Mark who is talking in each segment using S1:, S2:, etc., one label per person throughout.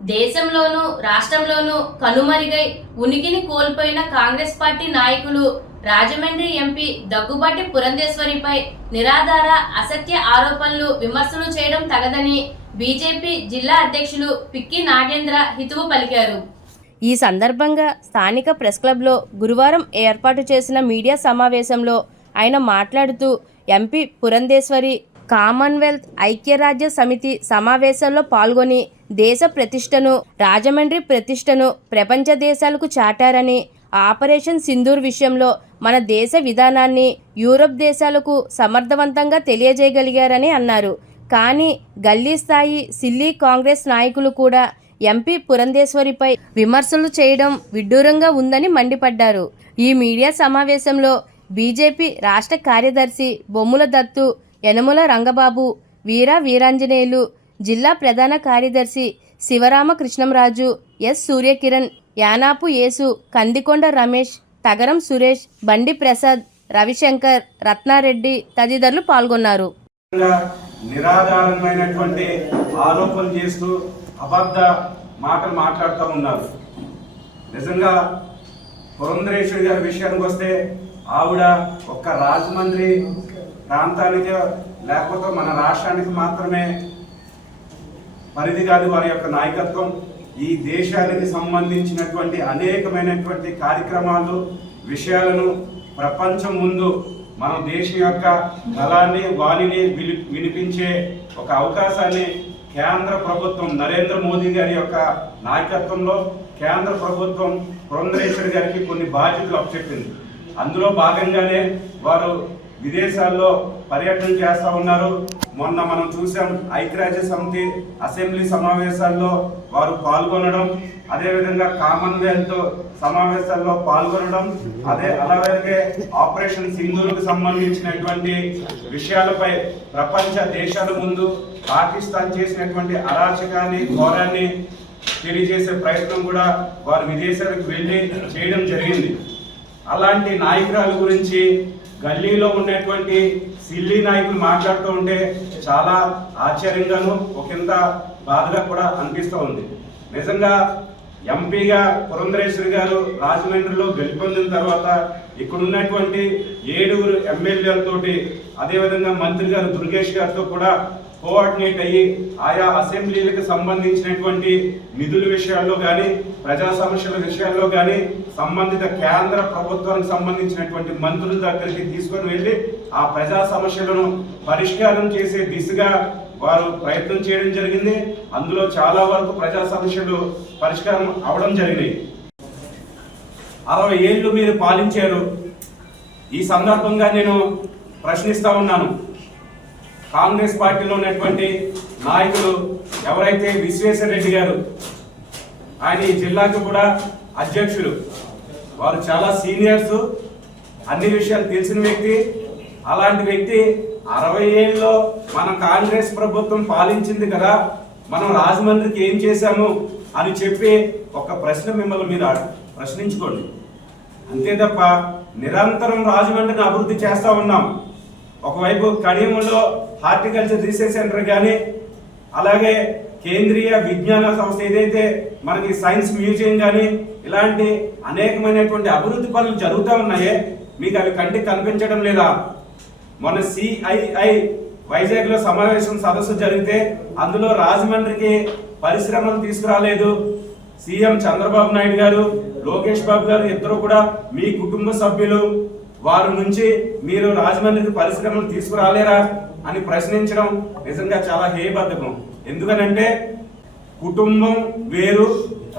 S1: దేశంలోనూ రాష్ట్రంలోనూ కనుమరుగై ఉనికిని కోల్పోయిన కాంగ్రెస్ పార్టీ నాయకులు రాజమండ్రి ఎంపీ దగ్గుబాటి పురంధేశ్వరిపై నిరాధార అసత్య ఆరోపణలు విమర్శలు చేయడం తగదని బీజేపీ జిల్లా అధ్యక్షులు పిక్కి నాగేంద్ర హితువు పలికారు. ఈ సందర్భంగా స్థానిక ప్రెస్ క్లబ్లో గురువారం ఏర్పాటు చేసిన మీడియా సమావేశంలో ఆయన మాట్లాడుతూ ఎంపీ పురంధేశ్వరి కామన్వెల్త్ ఐక్యరాజ్య సమితి సమావేశంలో పాల్గొని దేశ ప్రతిష్టను రాజమండ్రి ప్రతిష్టను ప్రపంచ దేశాలకు చాటారని ఆపరేషన్ సింధూర్ విషయంలో మన దేశ విధానాన్ని యూరప్ దేశాలకు సమర్థవంతంగా తెలియజేయగలిగారని అన్నారు. కానీ గల్లీ స్థాయి సిల్లీ కాంగ్రెస్ నాయకులు కూడా ఎంపీ పురంధేశ్వరిపై విమర్శలు చేయడం విడ్డూరంగా ఉందని మండిపడ్డారు. ఈ మీడియా సమావేశంలో బీజేపీ రాష్ట్ర కార్యదర్శి బొమ్ముల దత్తు యనముల రంగబాబు వీరా వీరాంజనేయులు జిల్లా ప్రధాన కార్యదర్శి శివరామ కృష్ణంరాజు ఎస్. సూర్యకిరణ్ యానాపు యేసు కందికొండ రమేష్ తగరం సురేష్ బండి ప్రసాద్ రవిశంకర్ రత్నారెడ్డి తదితరులు పాల్గొన్నారు.
S2: నిరాధారమైనటువంటి ఆరోపణలు చేస్తూ అబద్ధ మాటలు మాట్లాడుతూ ఉన్నారు. నిజంగా పురంధరేశ్వరి గారి విషయానికి వస్తే ఆవిడ ఒక్క రాజమండ్రి ప్రాంతానికి లేకపోతే మన రాష్ట్రానికి మాత్రమే పరిధి కాదు వారి యొక్క నాయకత్వం. ఈ దేశానికి సంబంధించినటువంటి అనేకమైనటువంటి కార్యక్రమాలు విషయాలను ప్రపంచం ముందు మన దేశం యొక్క బలాన్ని వాణిని విని- వినిపించే ఒక అవకాశాన్ని కేంద్ర ప్రభుత్వం నరేంద్ర మోదీ గారి యొక్క నాయకత్వంలో కేంద్ర ప్రభుత్వం పురంధరేశ్వరి గారికి కొన్ని బాధ్యతలు అప్పచెప్పింది. అందులో భాగంగానే వారు విదేశాల్లో పర్యటన చేస్తూ ఉన్నారు. మొన్న మనం చూసాం ఐక్యరాజ్య సమితి అసెంబ్లీ సమావేశాల్లో వారు పాల్గొనడం అదేవిధంగా కామన్వెల్త్ సమావేశాల్లో పాల్గొనడం అదే అలాగే ఆపరేషన్ సింధూరుకు సంబంధించినటువంటి విషయాలపై ప్రపంచ దేశాల ముందు పాకిస్తాన్ చేసినటువంటి అరాచకాన్ని ఘోరాన్ని తెలియజేసే ప్రయత్నం కూడా వారు విదేశాలకు వెళ్ళి చేయడం జరిగింది. అలాంటి నాయకురాల గురించి గల్లీలో ఉన్నటువంటి సిల్లీ నాయకులు మాట్లాడుతూ ఉంటే చాలా ఆశ్చర్యంగాను ఒకంత బాధగా కూడా అనిపిస్తూ ఉంది. నిజంగా ఎంపీగా పురంధరేశ్వరి గారు రాజమండ్రిలో గెలుపొందిన తర్వాత ఇక్కడ ఉన్నటువంటి ఏడుగురు ఎమ్మెల్యేలతోటి అదేవిధంగా మంత్రి గారు దుర్గేష్ గారితో కూడా కోఆర్డినేట్ అయ్యి ఆయా అసెంబ్లీలకు సంబంధించినటువంటి నిధుల విషయాల్లో కానీ ప్రజా సమస్యల విషయాల్లో కానీ సంబంధిత కేంద్ర ప్రభుత్వానికి సంబంధించినటువంటి మంత్రుల దగ్గరికి తీసుకొని వెళ్ళి ఆ ప్రజా సమస్యలను పరిష్కారం చేసే దిశగా వారు ప్రయత్నం చేయడం జరిగింది. అందులో చాలా వరకు ప్రజా సమస్యలు పరిష్కారం అవడం జరిగినాయి. అరవై ఏళ్ళు మీరు పాలించారు. ఈ సందర్భంగా నేను ప్రశ్నిస్తా ఉన్నాను. కాంగ్రెస్ పార్టీలో ఉన్నటువంటి నాయకులు ఎవరైతే విశ్వేశ్వర రెడ్డి గారు ఆయన ఈ జిల్లాకు కూడా అధ్యక్షులు. వారు చాలా సీనియర్స్. అన్ని విషయాలు తెలిసిన వ్యక్తి. అలాంటి వ్యక్తి అరవై ఏళ్ళలో మన కాంగ్రెస్ ప్రభుత్వం పాలించింది కదా మనం రాజమండ్రికి ఏం చేశాము అని చెప్పి ఒక ప్రశ్న మిమ్మల్ని మీరు ప్రశ్నించుకోండి. అంతే తప్ప నిరంతరం రాజమండ్రిని అభివృద్ధి చేస్తూ ఉన్నాం. ఒకవైపు కడియంలో హార్టికల్చర్ రీసెర్చ్ సెంటర్ కానీ అలాగే కేంద్రీయ విజ్ఞాన సంస్థ ఏదైతే మనకి సైన్స్ మ్యూజియం కానీ ఇలాంటి అనేకమైనటువంటి అభివృద్ధి పనులు జరుగుతూ ఉన్నాయే మీకు అవి కంటికి కనిపించడం లేదా? మన సిఐఐ వైజాగ్లో సమావేశం సదస్సు జరిగితే అందులో రాజమండ్రికి పరిశ్రమలు తీసుకురాలేదు. సీఎం చంద్రబాబు నాయుడు గారు లోకేష్ బాబు గారు ఇద్దరు కూడా మీ కుటుంబ సభ్యులు. వారి నుంచి మీరు రాజమండ్రికి పరిశ్రమలు తీసుకురాలేరా అని ప్రశ్నించడం నిజంగా చాలా హేయబద్ధకం. ఎందుకనంటే కుటుంబం వేరు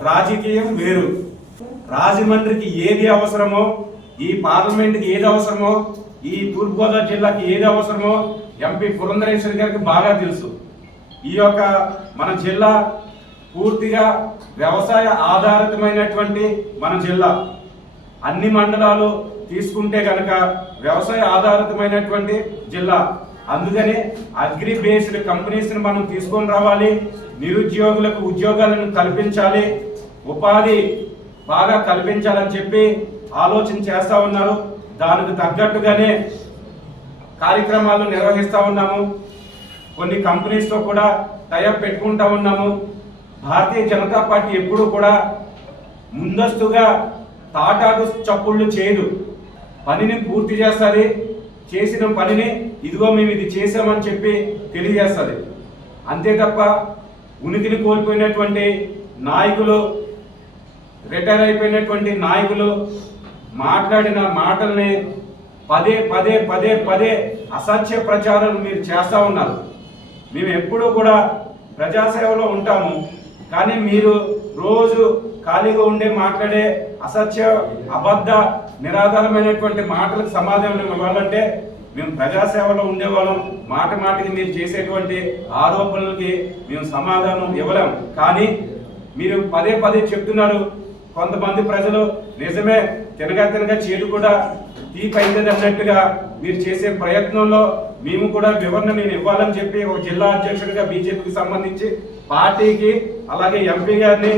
S2: రాజకీయం వేరు. రాజమండ్రికి ఏది అవసరమో ఈ పార్లమెంట్కి ఏది అవసరమో ఈ తూర్పుగోదావరి జిల్లాకి ఏది అవసరమో ఎంపీ పురంధరేశ్వరి గారికి బాగా తెలుసు. ఈ యొక్క మన జిల్లా పూర్తిగా వ్యవసాయ ఆధారితమైనటువంటి మన జిల్లా. అన్ని మండలాలు తీసుకుంటే కనుక వ్యవసాయ ఆధారితమైనటువంటి జిల్లా. అందుకనే అగ్రి బేస్డ్ కంపెనీస్ని మనం తీసుకొని రావాలి. నిరుద్యోగులకు ఉద్యోగాలను కల్పించాలి. ఉపాధి బాగా కల్పించాలని చెప్పి ఆలోచన చేస్తా ఉన్నారు. దానికి తగ్గట్టుగానే కార్యక్రమాలు నిర్వహిస్తూ ఉన్నాము. కొన్ని కంపెనీస్తో కూడా టైఅప్ పెట్టుకుంటా ఉన్నాము. భారతీయ జనతా పార్టీ ఎప్పుడూ కూడా ముందస్తుగా తాటాకు చప్పుళ్ళు చేయదు. పనిని పూర్తి చేస్తుంది. చేసిన పనిని ఇదిగో మేము ఇది చేసామని చెప్పి తెలియజేస్తుంది. అంతే తప్ప ఉనికిని కోల్పోయినటువంటి నాయకులు రిటైర్ అయిపోయినటువంటి నాయకులు మాట్లాడిన మాటల్ని పదే పదే పదే పదే అసత్య ప్రచారాలు మీరు చేస్తూ ఉన్నారు. మేము ఎప్పుడూ కూడా ప్రజాసేవలో ఉంటాము కానీ మీరు రోజు ఖాళీగా ఉండే మాట్లాడే అసత్య అబద్ధ నిరాధారమైనటువంటి మాటలకు సమాధానం ఇవ్వాలంటే మేము ప్రజాసేవలో ఉండేవాళ్ళం. మాట మాటకి మీరు చేసేటువంటి ఆరోపణలకి మేము సమాధానం ఇవ్వలేం. కానీ మీరు పదే పదే చెప్తున్నారు. కొంతమంది ప్రజలు నిజమే తినగా తినగా చేడు కూడా తీపైందని అన్నట్టుగా మీరు చేసే ప్రయత్నంలో మేము కూడా వివరణ నేను ఇవ్వాలని చెప్పి ఒక జిల్లా అధ్యక్షుడిగా బీజేపీకి సంబంధించి పార్టీకి అలాగే ఎంపీ గారిని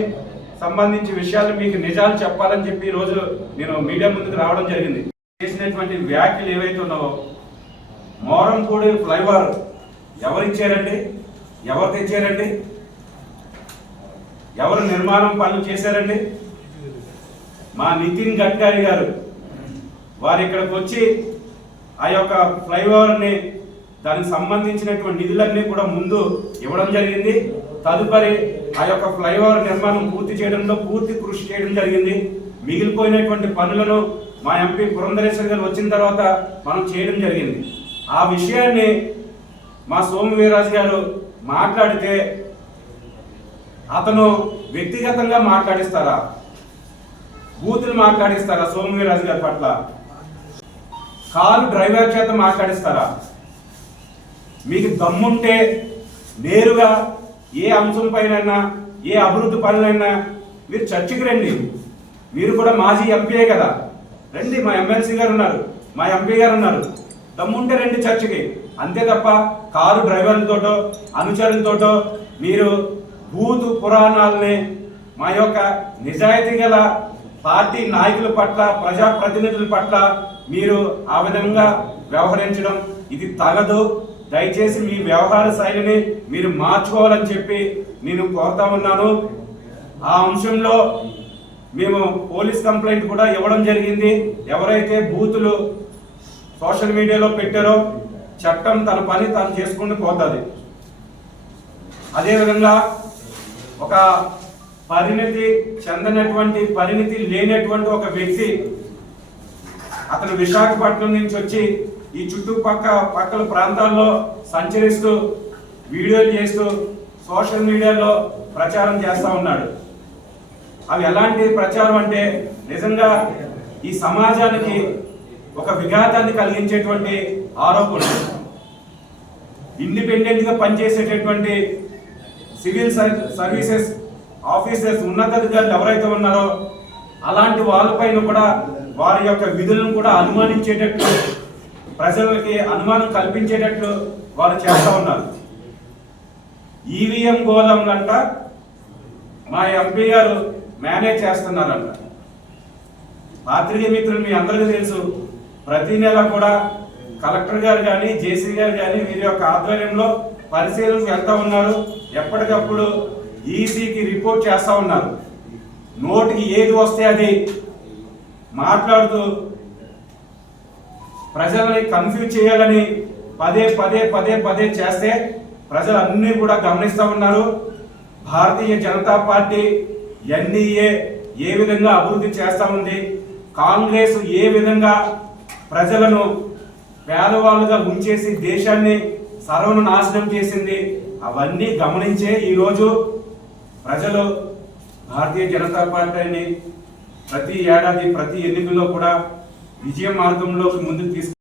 S2: సంబంధించి విషయాలు మీకు నిజాలు చెప్పాలని చెప్పి ఈ రోజు నేను మీడియా ముందుకు రావడం జరిగింది. చేసినటువంటి వ్యాఖ్యలు ఏవైతే ఉన్నావో మోరంపూడి ఫ్లైఓవర్ ఎవరిచ్చారండి ఎవరు తెచ్చారండి? ఎవరు నిర్మాణం పనులు చేశారండి? మా నితిన్ గడ్కరీ గారు. వారు ఇక్కడికి వచ్చి ఆ యొక్క ఫ్లైఓవర్ని దానికి సంబంధించినటువంటి నిధులన్నీ కూడా ముందు ఇవ్వడం జరిగింది. తదుపరి ఆ యొక్క ఫ్లైఓవర్ నిర్మాణం పూర్తి చేయడంలో పూర్తి కృషి చేయడం జరిగింది. మిగిలిపోయినటువంటి పనులను మా ఎంపీ పురంధరేశ్వర్ గారు వచ్చిన తర్వాత మనం చేయడం జరిగింది. ఆ విషయాన్ని మా సోము వీరాజు గారు మాట్లాడితే అతను వ్యక్తిగతంగా మాట్లాడిస్తారా? బూతులు మాట్లాడిస్తారా సోము వీరాజు గారి పట్ల? కారు డ్రైవర్ చేత మాట్లాడిస్తారా? మీకు దమ్ముంటే నేరుగా ఏ అంశం పైన ఏ అభివృద్ధి పనులైనా మీరు చర్చకి రండి. మీరు కూడా మాజీ ఎంపీయే కదా. రండి మా ఎమ్మెల్సీ గారు ఉన్నారు మా ఎంపీ గారు ఉన్నారు. దమ్ముంటే రండి చర్చికి. అంతే తప్ప కారు డ్రైవర్లతోటో అనుచరులతోటో మీరు భూతు పురాణాలని మా యొక్క నిజాయితీ గల పార్టీ నాయకుల పట్ల ప్రజాప్రతినిధుల పట్ల మీరు ఆ విధంగా వ్యవహరించడం ఇది తగదు. దయచేసి మీ వ్యవహార శైలిని మీరు మార్చుకోవాలని చెప్పి నేను కోరుతా ఉన్నాను. ఆ అంశంలో మేము పోలీస్ కంప్లైంట్ కూడా ఇవ్వడం జరిగింది. ఎవరైతే బూతులు సోషల్ మీడియాలో పెట్టారో చట్టం తన పని తను చేసుకుంటూ పోతుంది. అదేవిధంగా ఒక పరిణితి చెందనటువంటి పరిణితి లేనటువంటి ఒక వ్యక్తి అతను విశాఖపట్నం నుంచి వచ్చి ఈ చుట్టుపక్క పక్కల ప్రాంతాల్లో సంచరిస్తూ వీడియోలు చేస్తూ సోషల్ మీడియాలో ప్రచారం చేస్తూ ఉన్నాడు. అవి ఎలాంటి ప్రచారం అంటే నిజంగా ఈ సమాజానికి ఒక విఘాతాన్ని కలిగించేటువంటి ఆరోపణలు ఇండిపెండెంట్గా పనిచేసేటటువంటి సివిల్ సర్వీసెస్ ఆఫీసర్స్ ఉన్నతాధికారులు ఎవరైతే ఉన్నారో అలాంటి వాళ్ళపైన కూడా వారి యొక్క విధులను కూడా అనుమానించేటట్లు ప్రజలకి అనుమానం కల్పించేటట్లు వారు చేస్తూ ఉన్నారు. ఈవీఎం గోళంలంట మా ఎంపీ గారు మేనేజ్ చేస్తున్నారంట. పాత్రికేయ మిత్రులు మీ అందరికీ తెలుసు ప్రతి నెల కూడా కలెక్టర్ గారు కానీ జేసీ గారు కానీ వీరి యొక్క ఆధ్వర్యంలో పరిశీలనకు వెళ్తా ఉన్నారు. ఎప్పటికప్పుడు ఈసీకి రిపోర్ట్ చేస్తూ ఉన్నారు. నోటికి ఏది వస్తే అది మాట్లాడుతూ ప్రజల్ని కన్ఫ్యూజ్ చేయాలని పదే పదే పదే పదే చేస్తే ప్రజలు అన్ని కూడా గమనిస్తూ ఉన్నారు. భారతీయ జనతా పార్టీ ఎన్డీఏ ఏ విధంగా అభివృద్ధి చేస్తూ ఉంది? కాంగ్రెస్ ఏ విధంగా ప్రజలను పేదవాళ్ళుగా ఉంచేసి దేశాన్ని సర్వనాశనం చేసింది. అవన్నీ గమనించే ఈరోజు ప్రజలు భారతీయ జనతా పార్టీని ప్రతి ఏడాది ప్రతి ఎన్నికల్లో కూడా విజయ మార్గంలోకి ముందుకు తీసుకు